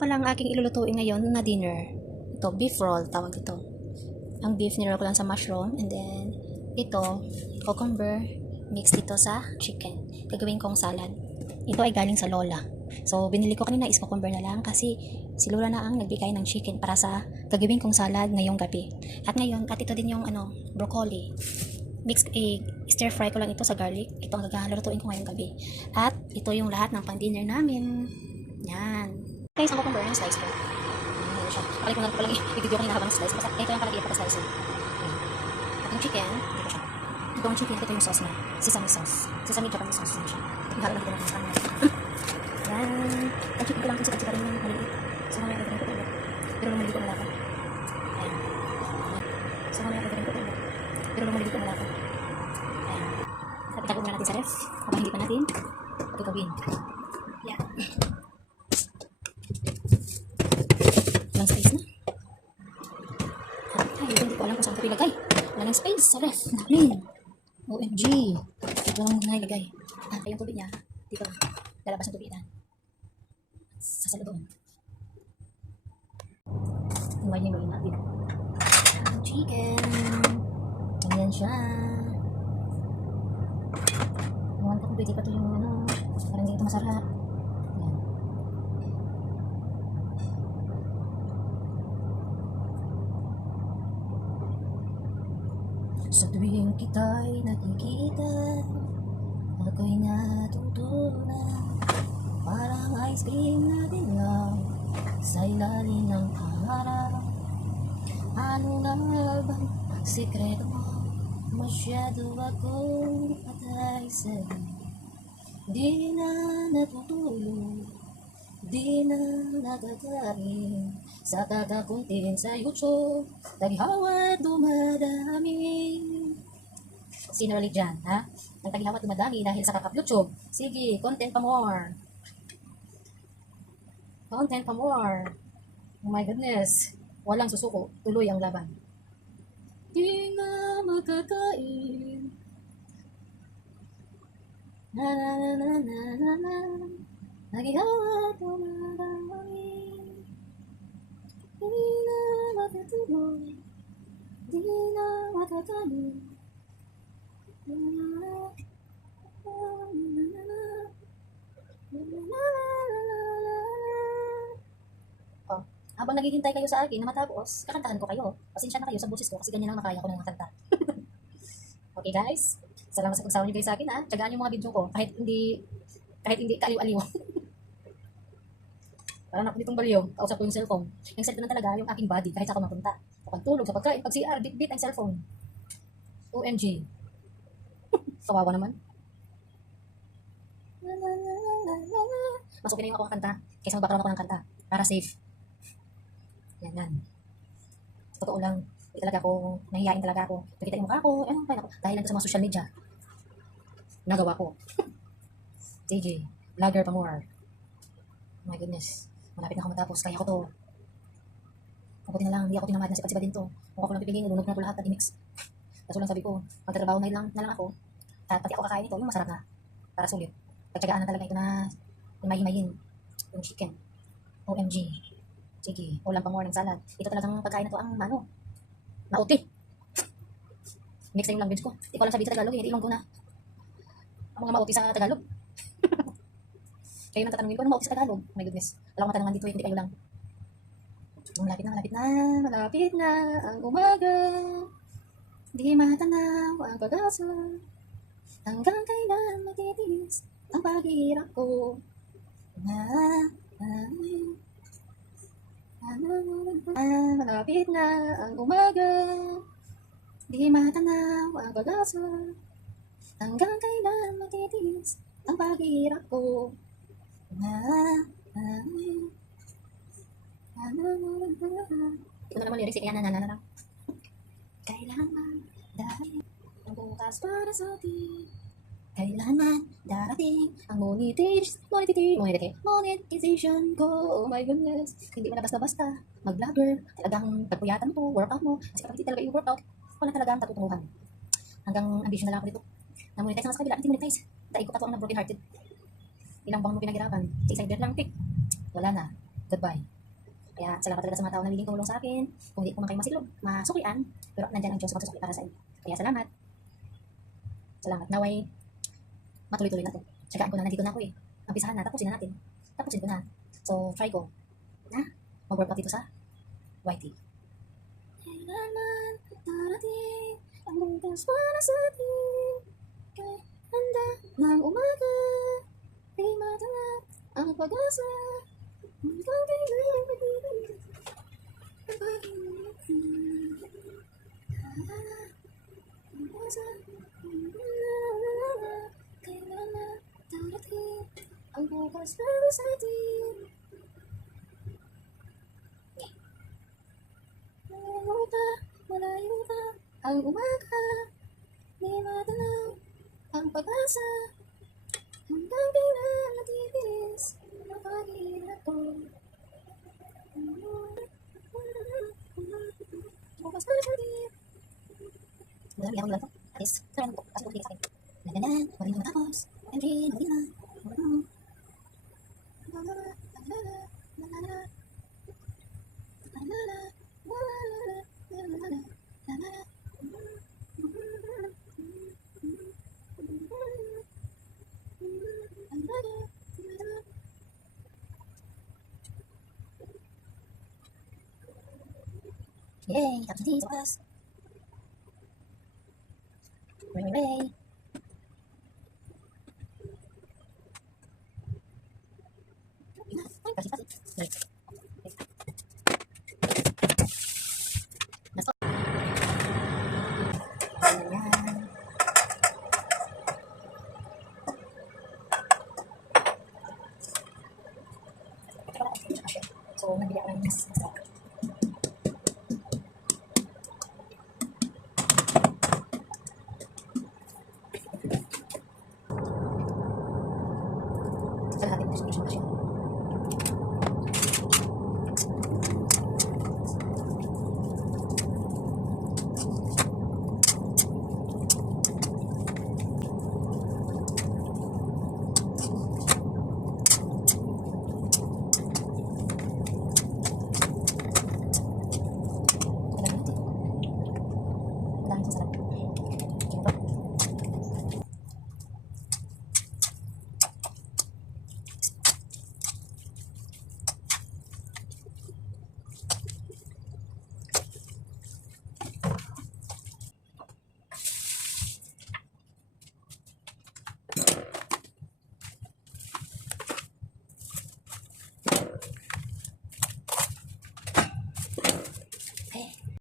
Palang aking ilulutuin ngayon na dinner. Ito, beef roll, tawag ito. Ang beef nilaro ko lang sa mushroom, and then ito, cucumber, mixed dito sa chicken. Gagawin kong salad. Ito ay galing sa Lola. So, binili ko kanina is cucumber na lang kasi si Lola na ang nagbigay ng chicken para sa gagawin kong salad ngayong gabi. At ito din yung broccoli. Mixed egg, stir fry ko lang ito sa garlic. Ito ang gagawin ko ngayong gabi. At ito yung lahat ng pang-dinner namin. Yan. Guys, ang cucumber yung slice ko. Ayan siya. Pakalik ko na palang i-video kanina habang slice. Basta ito yung palagi ipapaslice ko. At yung chicken, dito siya. Ito yung chicken, ito yung sauce na. Sesame sauce. Sesame Japanese sauce din siya. Ihalo na dito natin sa kanya. Yan. Ang chicken ko lang kasi rin yung maliit. So mamaya ito rin ko ulit. Pero lumali ko malaki. Ayan. So mamaya ito rin ko ulit. Pero lumali ko malaki. Ayan. At itago muna natin sa ref. Habang hindi pa natin ito gawin. Yan. Walang space na. Ay, hindi ko alam kung saan ito ilagay. Walang space sa ref namin. OMG. Ito lang muna ilagay. At yung tubig niya, dito. Lalabas ng tubig na. Sasalubong. Huwag niya gawin natin. Ang chicken. Ganyan siya. Ewan ko kung pwede pa ito yung parang hindi ito masarap. Yan. Sa tuwing kita'y nakikita, ako'y natutunan, parang ice cream na dilaw sa ilalim ng araw. Ano na bang sikreto mo? Masyado akong patay sa'yo. Di na natutulog, di na nagagaling, sa kakakuntin sa YouTube, taghawa dumadami. Sino ulit dyan, ha? Ang taghawa dumadami dahil sa kakap YouTube. Sige, content pa more. Content pa more. Oh my goodness. Walang susuko. Tuloy ang laban. Di na makakain. Na na na na na na na. Naghawa dumadami. Di na matutulog, di na matatalim. Oh, habang naghihintay kayo sa akin na matapos, kakantahan ko kayo. Pasensya na kayo sa boses ko kasi ganyan lang makaya ko ng kanta. Okay guys, salamat sa pagsawa niyo guys sa akin ha. Tiyagaan yung mga video ko kahit hindi kaaliw-aliw. Parang ako nitong baliw, kausap ko yung cellphone. Yung cellphone na talaga yung aking body kahit ako mapunta. Sa pagtulog, sa pagkain, pag CR, bit-bit ang cellphone. OMG. Kawawa naman. Mas okay na yung ako kanta kaysa mag-background ako ng kanta. Para safe. Yan. Sa totoo lang, hindi talaga ako, nahihiyain talaga ako. Nakita yung mukha ko, dahil lang sa mga social media. Nagawa ko. JJ, vlogger pa more. Oh my goodness. Malapit na ako matapos, kaya ko to. Kaputi na lang, hindi ako tinamad na sipat-sipat din to. Kung ako lang pipiliin, nalunod na ko lahat at i-mix. Kaso lang sabi ko, magtatrabaho na lang ako. At pati ako kakain ito, yung masarap na. Para sulit. Pagtsagaan na talaga ito na himayin yung chicken. OMG. Sige, ulam pa more ng salad. Ito talagang pagkain na to ang mauti. Mix na yung language ko. Hindi ko alam sabihin sa Tagalog, hindi ilong ko na. Ang mga mauti sa Tagalog. Kayo nang tatanungin ko, ano mauti sa Tagalog? Oh my goodness. Wala akong matanungan dito, hindi kayo lang. Malapit na ang umaga. Di matanaw ang pag-asa. Hanggang kailan matitiis ang paghihirap ko. Malapit na ang umaga. Di matanaw ang pag-asa. Hanggang kailan matitiis ang paghihirap ko. Ito na naman lyrics, kaya nananarang. Kailangan dahil ang bukas para sa atin. Kailangan darating ang monetization ko. Oh my goodness. Hindi mo na basta-basta mag-vlogger. Talagang pagpuyatan mo, workout mo. Kasi kapag hindi talaga yung workout, wala talaga ang katutunguhan. Hanggang ambition na lang ako dito. Na-monetize na sa kabila, hindi monetize. Dahil ko pa ito ang na-broken hearted. Ilang bang mo pinaghirapan? Sa isang lang pick. Wala na. goodbye. Kaya salamat talaga sa mga tao na willing tumulong sa akin. Kung hindi ko man kayo masuklian, pero nandyan ang Diyos magsusukli para sa inyo. Kaya salamat. Salamat. Naway, matuloy-tuloy natin. Tsagaan ko na, nandito na ako eh. Umpisahan na, tapusin na natin. Tapusin ko na. So, try ko. Na, mag-workout dito sa YT. Kailanman darating ang bukas para sa atin. Kaya handa ng umaga, di madala ang pag-asa. Hanggang kailan pag-ibig ang pag-ibig. Kailanman darating ang bukas para sa atin. Malayo pa ang umaga, di madalaw ang pag-asa. Hanggang kailan natitiis ang pag-iingat ko. Bukas para sa atin. Madami akong nilang to. At least, sarang ko. Kasi ko sa akin. Nandanan, marin ko matapos. Andrin, marin na. Yay! Tapos natin sa wakas. Ray. Ay, kasi. Nasto. Ayan. So, nagbili ako ng mas.